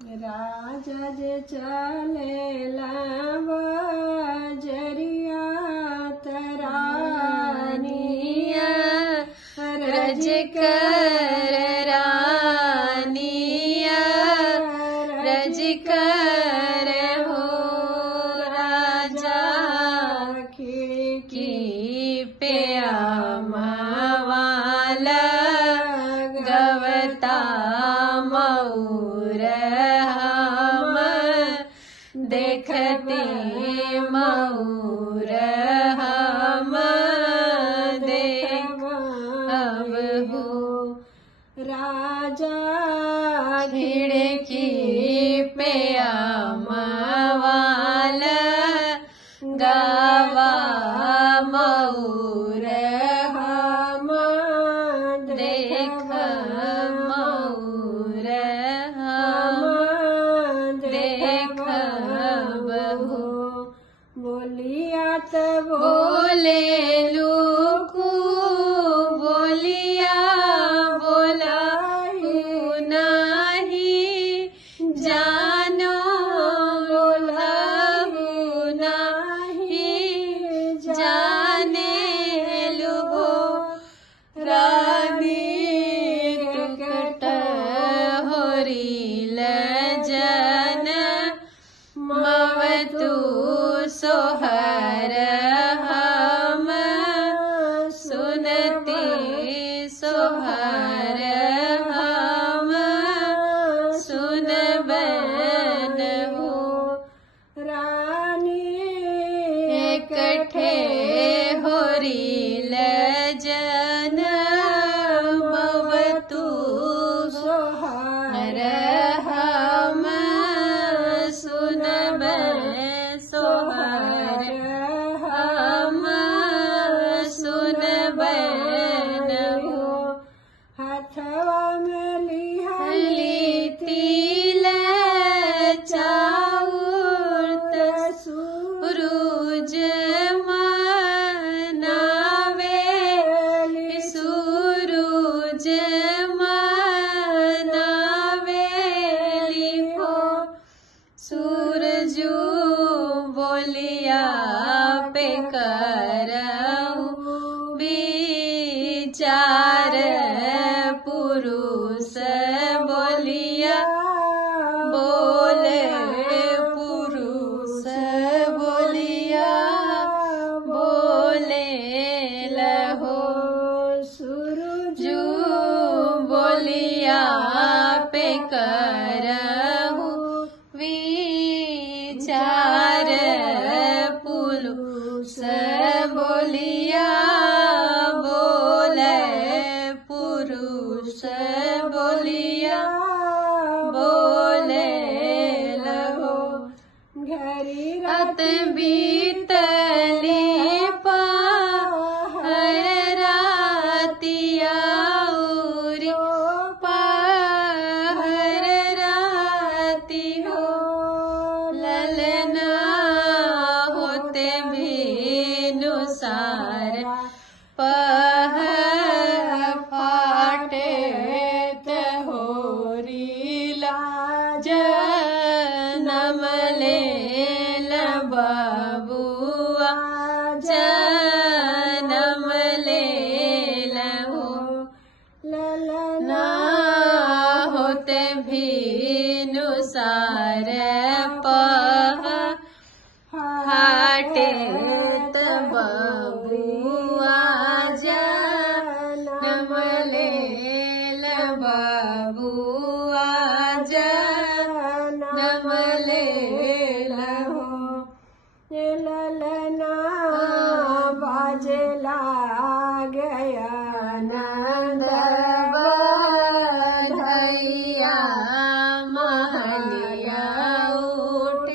राजा जे चलेला बजरिया तरानिया रज कर रानिया रज कर हो राजा खिड़की पे आमावाला गवता मऊर हम देखते मऊर हम देख अब हो राजा खिड़की पे आमावाला गावा मऊर हम देख मऊर हम देख बहू बोलिया तो बोले लूकू बोलिया बोलाहू नहीं जानो बोलाहू नहीं जाने लुगो रानी टुकट होरील जन मवतु सोहर हम सुनती सोहर हम सुनबन हो रानी इकट्ठे होरील जन मवतु सोहर हम सुनबन सोहर हम सुनबन हो हथवा में लिहली तिल चाउर सूरज मनावेली सूरज मनावेली हो सूरजू बोलिया पे करहु विचार पुरुष बोलिया बोले पुरुष बोलिया बोले लहो सूरजू बोलिया पे करहु विचार पुरुष बोलिया बोले पुरुष बोलिया बोले लगो घरी रात बीतली पहर रातिया उरी पहर राती हो ललना होते भी नुसार पहर फाटे होरीला जनम लेल बबुआ जनम लेल हो ललना होते भी नुसार फाटे बबुआ जनम लेल बबुआ जनम लेल हो ललना बाजला गया नंद बधैया महलिया उठ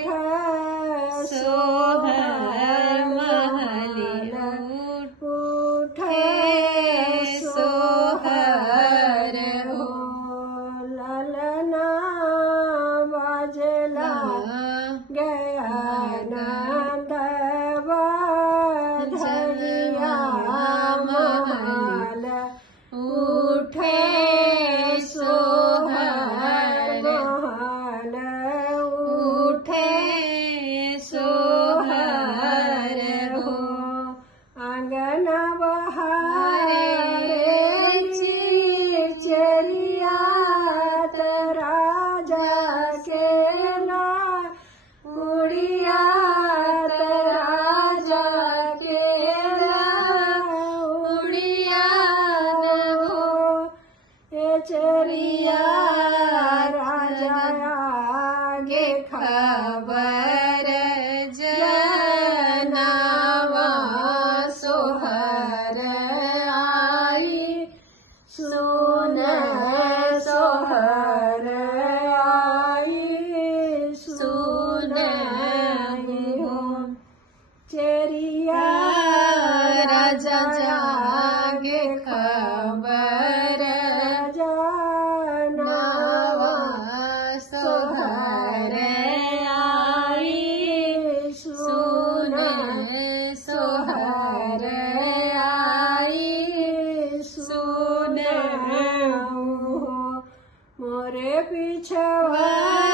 मोरे पिछवा